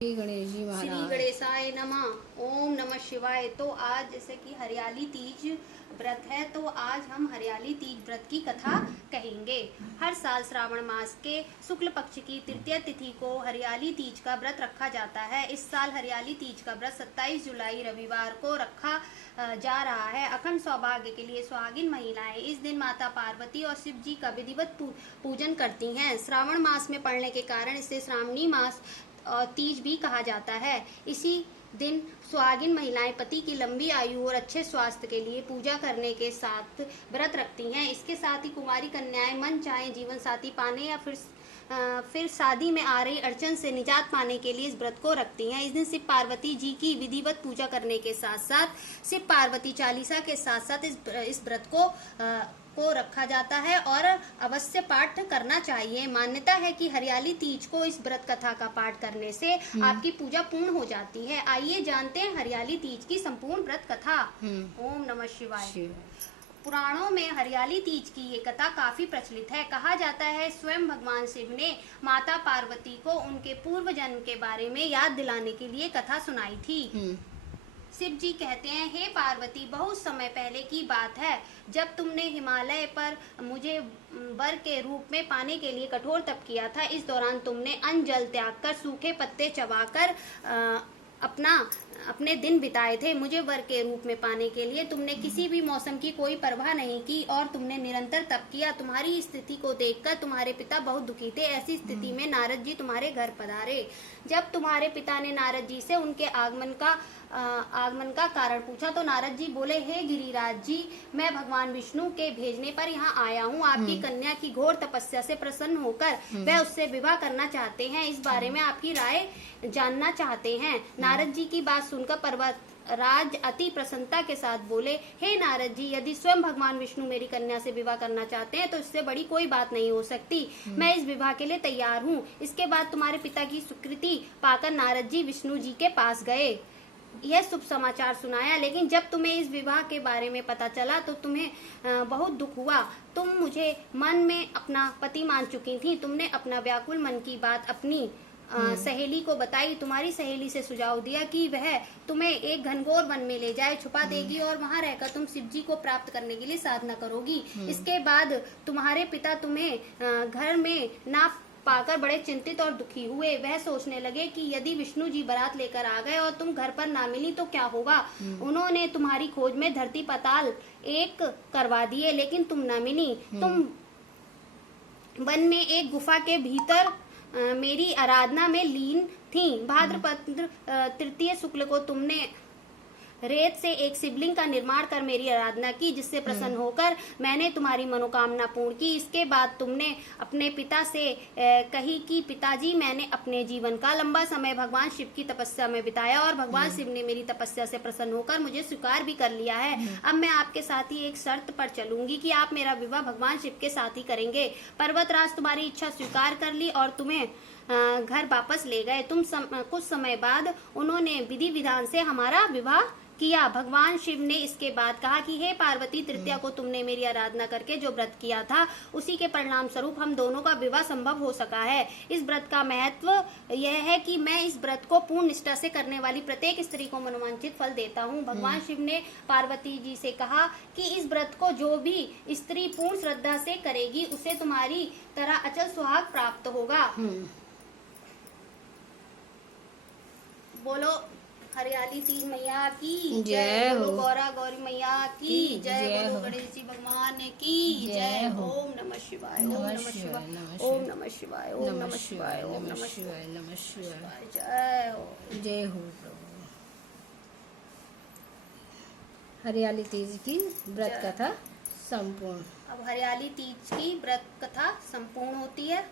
श्री गणेश जी श्री महाराज। गणेशाय नमः। ओम नमः शिवाय। तो आज जैसे कि हरियाली तीज व्रत है, तो आज हम हरियाली तीज व्रत की कथा कहेंगे। हर साल श्रावण मास के शुक्ल पक्ष की तृतीय तिथि को हरियाली तीज का व्रत रखा जाता है। इस साल हरियाली तीज का व्रत 27 जुलाई रविवार को रखा जा रहा है। अखंड सौभाग्य के लिए सुहागिन महिलाएं इस दिन माता पार्वती और शिव जी का विधिवत पूजन करती हैं। श्रावण मास में पड़ने के कारण इसे श्रावणी मास और तीज भी कहा जाता है। इसी दिन सुहागिन महिलाएं पति की लंबी आयु और अच्छे स्वास्थ्य के लिए पूजा करने के साथ व्रत रखती हैं। इसके साथ ही कुंवारी कन्याएं मन चाहे जीवन साथी पाने या फिर शादी में आ रही अड़चन से निजात पाने के लिए इस व्रत को रखती हैं। इस दिन शिव पार्वती जी की विधिवत पूजा करने के साथ साथ शिव पार्वती चालीसा के साथ साथ इस व्रत को रखा जाता है और अवश्य पाठ करना चाहिए। मान्यता है कि हरियाली तीज को इस व्रत कथा का पाठ करने से आपकी पूजा पूर्ण हो जाती है। आइए जानते हैं हरियाली तीज की संपूर्ण व्रत कथा। ओम नमः शिवाय। पुराणों में हरियाली तीज की ये कथा काफी प्रचलित है। कहा जाता है स्वयं भगवान शिव ने माता पार्वती को उनके पूर्व जन्म के बारे में याद दिलाने के लिए कथा सुनाई थी। शिव जी कहते हैं, हे पार्वती, बहुत समय पहले की बात है जब तुमने हिमालय पर मुझे वर के रूप में पाने के लिए कठोर तप किया था। इस दौरान तुमने अन्न जल त्याग कर सूखे पत्ते चबाकर अपने दिन बिताए थे। मुझे वर के रूप में पाने के लिए तुमने किसी भी मौसम की कोई परवाह नहीं की और तुमने निरंतर तप किया। तुम्हारी स्थिति को देखकर तुम्हारे पिता बहुत दुखी थे। ऐसी स्थिति में नारद जी तुम्हारे घर पधारे। जब तुम्हारे पिता ने नारद जी से उनके आगमन का कारण पूछा तो नारद जी बोले, हे गिरिराज जी, मैं भगवान विष्णु के भेजने पर यहाँ आया हूँ। आपकी कन्या की घोर तपस्या से प्रसन्न होकर वह उससे विवाह करना चाहते हैं। इस बारे में आपकी राय जानना चाहते हैं। नारद जी की बात सुनकर पर्वत राज अति प्रसन्नता के साथ बोले, हे नारद जी, यदि स्वयं भगवान विष्णु मेरी कन्या से विवाह करना चाहते हैं तो इससे बड़ी कोई बात नहीं हो सकती। मैं इस विवाह के लिए तैयार हूँ। इसके बाद तुम्हारे पिता की स्वीकृति पाकर नारद जी विष्णु जी के पास गए। यह शुभ समाचार सुनाया, लेकिन जब तुम्हें इस विवाह के बारे में पता चला तो तुम्हें बहुत दुख हुआ। तुम मुझे मन में अपना पति मान चुकी थी। तुमने अपना व्याकुल मन की बात अपनी सहेली को बताई। तुम्हारी सहेली से सुझाव दिया कि वह तुम्हें एक घनघोर वन में ले जाए, छुपा देगी और वहां रहकर तुम शिव जी को प्राप्त करने के लिए साधना करोगी। इसके बाद तुम्हारे पिता तुम्हें घर में ना पाकर बड़े चिंतित और दुखी हुए। वह सोचने लगे कि यदि विष्णु जी बारात लेकर आ गए और तुम घर पर ना मिली तो क्या होगा। उन्होंने तुम्हारी खोज में धरती पाताल एक करवा दिए, लेकिन तुम ना मिली। तुम वन में एक गुफा के भीतर मेरी आराधना में लीन थी। भाद्रपद तृतीय शुक्ल को तुमने रेत से एक शिवलिंग का निर्माण कर मेरी आराधना की, जिससे प्रसन्न होकर मैंने तुम्हारी मनोकामना पूर्ण की। इसके बाद तुमने अपने पिता से कही कि पिताजी, मैंने अपने जीवन का लंबा समय भगवान शिव की तपस्या में बिताया और भगवान शिव ने मेरी तपस्या से प्रसन्न होकर मुझे स्वीकार भी कर लिया है। अब मैं आपके साथ ही एक शर्त पर चलूंगी कि आप मेरा विवाह भगवान शिव के साथ ही करेंगे। पर्वतराज तुम्हारी इच्छा स्वीकार कर ली और तुम्हें घर वापस ले गए। कुछ समय बाद उन्होंने विधि विधान से हमारा विवाह किया। भगवान शिव ने इसके बाद कहा कि हे पार्वती, तृतीया को तुमने मेरी आराधना करके जो व्रत किया था उसी के परिणाम स्वरूप हम दोनों का विवाह संभव हो सका है। इस व्रत का महत्व यह है कि मैं इस व्रत को पूर्ण निष्ठा से करने वाली प्रत्येक स्त्री को मनोवांछित फल देता हूँ। भगवान शिव ने पार्वती जी से कहा कि इस व्रत को जो भी स्त्री पूर्ण श्रद्धा से करेगी उसे तुम्हारी तरह अचल सुहाग प्राप्त होगा। बोलो हरियाली तीज मैया की जय, बोलो गौरा गौरी मैया की जय, बोलो गणेश जी भगवान की जय। ओम नमः शिवाय, ओम नमः शिवाय, ओम नमः शिवाय, ओम नमः शिवाय, ओम नमः शिवाय, नमः शिवाय, जय हो, जय हो प्रभु। हरियाली तीज की व्रत कथा संपूर्ण। अब हरियाली तीज की व्रत कथा संपूर्ण होती है।